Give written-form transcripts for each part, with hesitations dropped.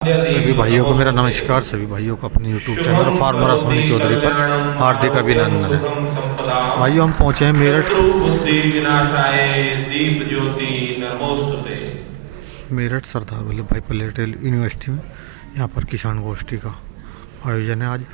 सभी भाइयों को मेरा नमस्कार। सभी भाइयों को अपने YouTube channel farmer Soni Chaudhary पर हार्दिक अभिनंदन है। भाइयों हम पहुंचे हैं मेरठ। मेरठ सरदार वल्लभ भाई पटेल यूनिवर्सिटी में यहाँ पर किसान गोष्ठी का आयोजन है आज।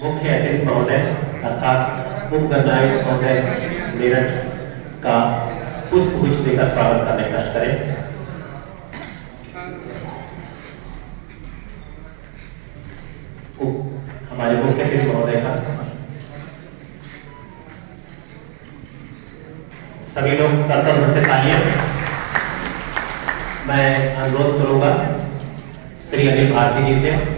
मुख्य अतिथि महोदय अर्थात उपगणनायक महोदय मेरठ का पुष्पगुच्छ देकर स्वागत करने का कष्ट करें। हमारे मुख्य अतिथि महोदय का सभी लोग कर्तव्य से तालियां। मैं अनुरोध करूंगा श्री अनिल भारती जी से।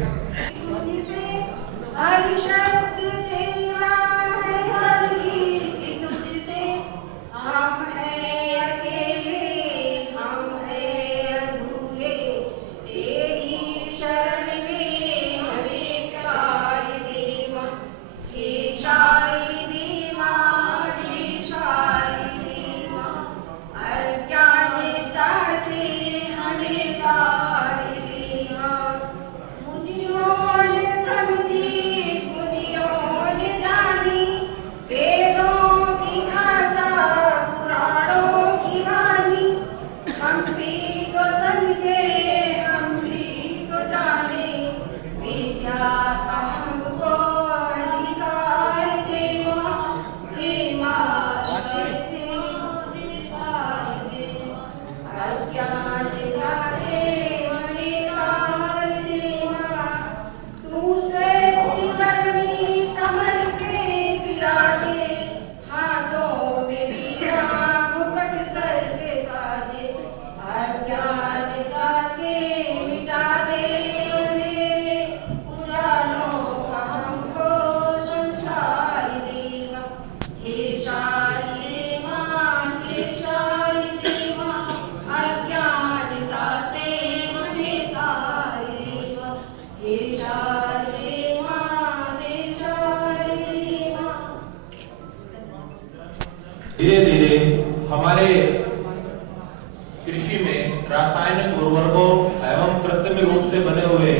धीरे धीरे हमारे कृषि में रासायनिक उर्वरकों एवं कृत्रिम रूप से बने हुए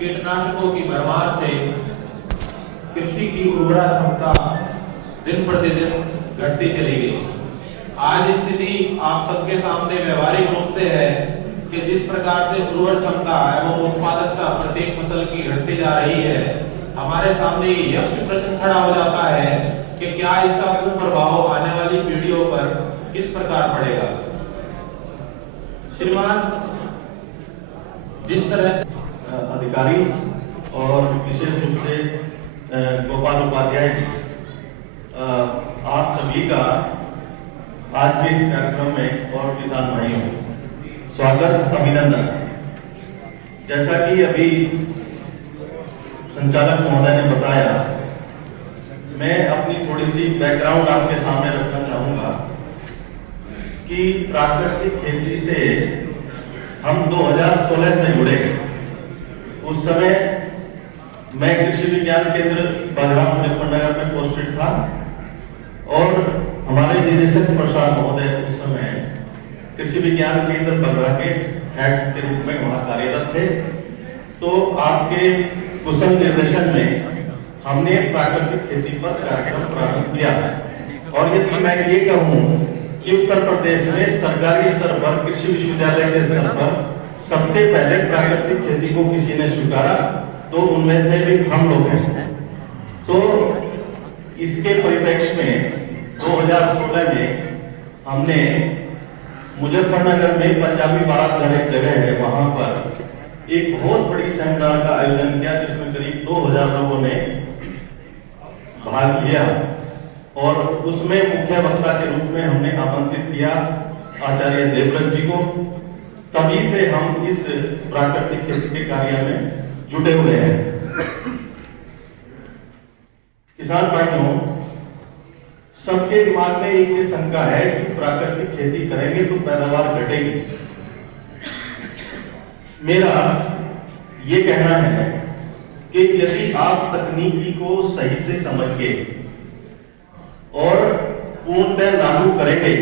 कीटनाशकों की भरमार से कृषि की उर्वरा क्षमता दिन प्रतिदिन घटती चली गई। आज स्थिति आप सबके सामने व्यवहारिक रूप से है कि जिस प्रकार से उर्वर क्षमता एवं उत्पादकता प्रत्येक फसल की घटती जा रही है, हमारे सामने यक्ष प्रश्न खड़ा हो जाता है कि क्या इसका कुप्रभाव आने वाली पीढ़ियों पर किस प्रकार पड़ेगा। श्रीमान, जिस तरह से अधिकारी और विशेष रूप से गोपाल उपाध्याय जी, आप सभी का आज के इस कार्यक्रम में और किसान भाइयों स्वागत अभिनंदन। जैसा कि अभी संचालक महोदय ने बताया, मैं अपनी थोड़ी सी बैकग्राउंड आपके सामने रखना चाहूंगा कि प्राकृतिक खेती से हम 2016 में जुड़े। उस समय मैं कृषि विज्ञान केंद्र बलराम मुजफ्फरनगर में पोस्टेड था और हमारे निदेशक प्रसाद महोदय उस समय कृषि विज्ञान केंद्र बलरा के हेड के रूप में वहां कार्यरत थे। तो आपके कुशल निर्देशन में हमने प्राकृतिक खेती पर कार्यक्रम प्रारंभ किया। और यदि मैं ये कहूं कि उत्तर प्रदेश में सरकारी स्तर पर कृषि विश्वविद्यालय के स्तर पर सबसे पहले प्राकृतिक खेती को किसी ने स्वीकारा तो उनमें से भी हम लोग हैं। तो इसके परिप्रेक्ष्य में 2016 में हमने मुजफ्फरनगर में पंजाबी बारात घर एक जगह है, वहां पर एक बहुत बड़ी सेमिनार का आयोजन किया जिसमें करीब 2000 लोगों ने भाग लिया। और उसमें मुख्य वक्ता के रूप में हमने आमंत्रित किया आचार्य देवव्रत जी को। तभी से हम इस प्राकृतिक खेती के कार्य में जुटे हुए हैं। किसान भाइयों, सबके दिमाग में एक ये शंका है कि प्राकृतिक खेती करेंगे तो पैदावार घटेगी। मेरा ये कहना है कि यदि आप तकनीकी को सही से समझ के और पूर्णतः लागू करेंगे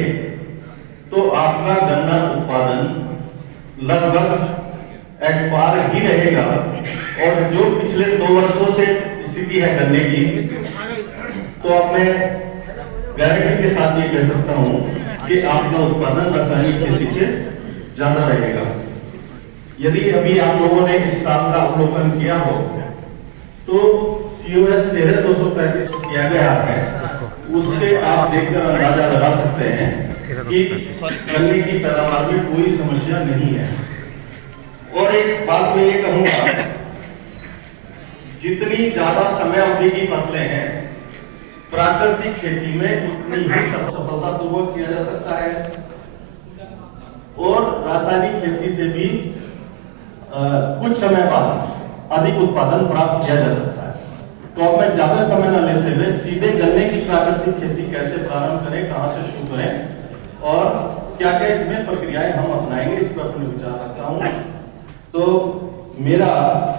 तो आपका गन्ना उत्पादन लगभग एट पार ही रहेगा। और जो पिछले 2 वर्षों से स्थिति है गन्ने की, तो अब मैं गारंटी के साथ ये कह सकता हूं कि आपका उत्पादन रासायनिक खेती से ज्यादा रहेगा। यदि अभी आप लोगों ने इस साल का अवलोकन किया हो तो COS 13235 किया गया है, उससे आप देखकर अंदाजा लगा सकते हैं कि गन्ने की पैदावार में कोई समस्या नहीं है। और एक बात मैं ये कहूंगा, जितनी ज्यादा समय अवधि की फसलें हैं प्राकृतिक खेती में उतनी ही सफलतापूर्वक किया जा सकता है और रासायनिक खेती से भी कुछ समय बाद अधिक उत्पादन प्राप्त किया जा सकता है। तो अब मैं ज्यादा समय न लेते हुए सीधे गन्ने की प्राकृतिक खेती कैसे प्रारंभ करें, कहां से शुरू करें और क्या क्या इसमें प्रक्रियाएं हम अपनाएंगे, इस पर अपने विचार रखता हूं। तो मेरा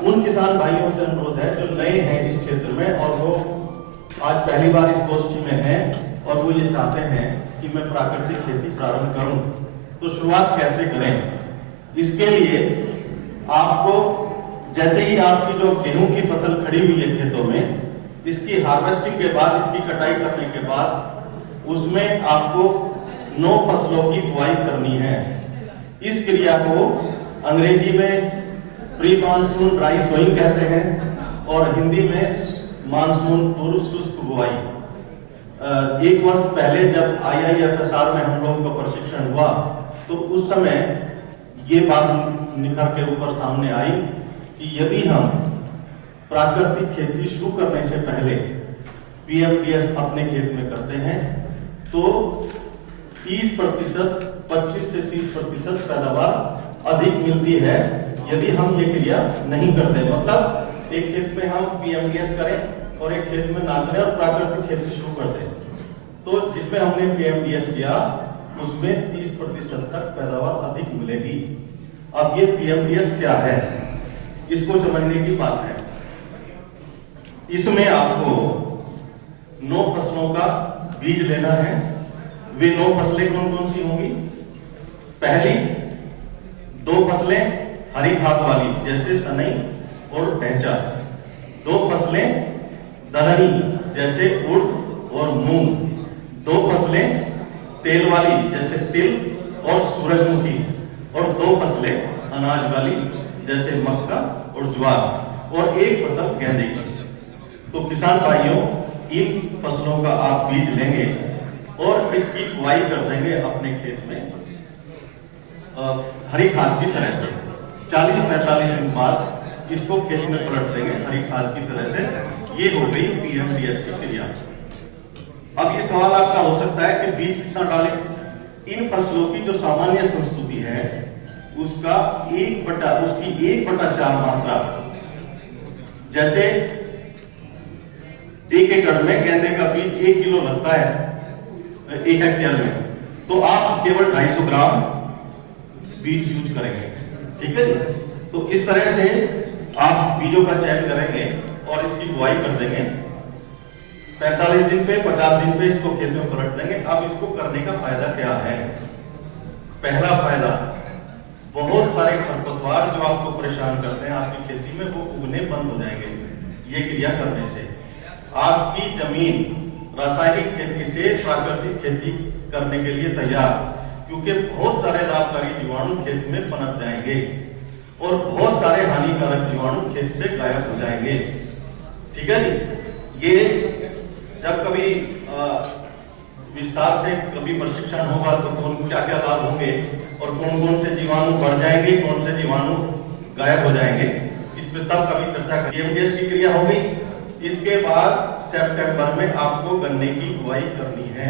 उन किसान भाइयों से अनुरोध है जो नए हैं इस क्षेत्र में और वो आज पहली बार इस गोष्ठी में हैं और वो ये चाहते हैं कि मैं प्राकृतिक खेती प्रारंभ करूं, तो शुरुआत कैसे करें। इसके लिए आपको जैसे ही आपकी जो गेहूं की फसल खड़ी हुई है खेतों में, इसकी हार्वेस्टिंग के बाद, इसकी कटाई करने के बाद उसमें आपको 9 फसलों की बुआई करनी है। इस क्रिया को अंग्रेजी में प्री मानसून ड्राई सोइंग कहते हैं और हिंदी में मानसून पूर्व शुष्क बुआई। 1 वर्ष पहले जब IIFSR में हम लोगों का प्रशिक्षण हुआ तो उस समय ये बात निखर के ऊपर सामने आई कि यदि हम प्राकृतिक खेती शुरू करने से पहले PMDS अपने खेत में करते हैं तो 30%, 25 से 30% पैदावार अधिक मिलती है यदि हम ये क्रिया नहीं करते। मतलब एक खेत में हम PMDS करें और एक खेत में ना करें और प्राकृतिक खेती शुरू कर दें, तो जिसमें हमने PMDS किया उसमें 30% तक पैदावार अधिक मिलेगी। अब ये PMDS क्या है, इसको समझने की बात है। इसमें आपको 9 फसलों का बीज लेना है। वे 9 फसलें कौन कौन सी होंगी? पहली 2 फसलें हरी खाद वाली जैसे सनई और ढैंचा, 2 फसलें दलहनी जैसे उड़द और मूंग, 2 फसलें तेल वाली जैसे तिल और सूरजमुखी और 2 फसलें अनाज वाली जैसे मक्का और ज्वार और 1 फसल गेंदे की। तो किसान भाइयों, इन फसलों का आप बीज लेंगे और इसकी बुआई कर देंगे अपने खेत में हरी खाद की तरह से। 40-45 दिन बाद इसको खेत में पलट देंगे हरी खाद की तरह से। ये हो गई PMDS की क्रिया। अब ये सवाल आपका हो सकता है कि बीज कितना डालें। इन फसलों की जो सामान्य संस्तुति है उसका 1/4 मात्रा, जैसे 1 एकड़ में गेंदे का बीज 1 किलो लगता है 1 हेक्टेयर में, तो आप केवल 250 ग्राम बीज यूज करेंगे। ठीक है जी। तो इस तरह से आप बीजों का चयन करेंगे और इसकी बुआई कर देंगे। 45 दिन पे 50 दिन पे इसको खेत में पलट देंगे। अब इसको करने का फायदा क्या है? पहला फायदा, बहुत सारे खरपतवार जो आपको परेशान करते हैं आपकी खेती में, वो उगने बंद हो जाएंगे ये क्रिया करने से। आपकी जमीन रासायनिक खेती से प्राकृतिक खेती करने के लिए तैयार, क्योंकि बहुत सारे लाभकारी जीवाणु खेत में पनप जाएंगे और बहुत सारे हानिकारक जीवाणु खेत से गायब हो जाएंगे। ठीक है जी। ये जब कभी विस्तार से कभी प्रशिक्षण होगा तो कौन क्या क्या लाभ होंगे और कौन कौन से जीवाणु बढ़ जाएंगे, कौन से जीवाणु गायब हो जाएंगे, इस पे तब कभी चर्चा करेंगे। PMDS की क्रिया हो गई। इसके बाद सितंबर में आपको गन्ने की बुआई करनी है।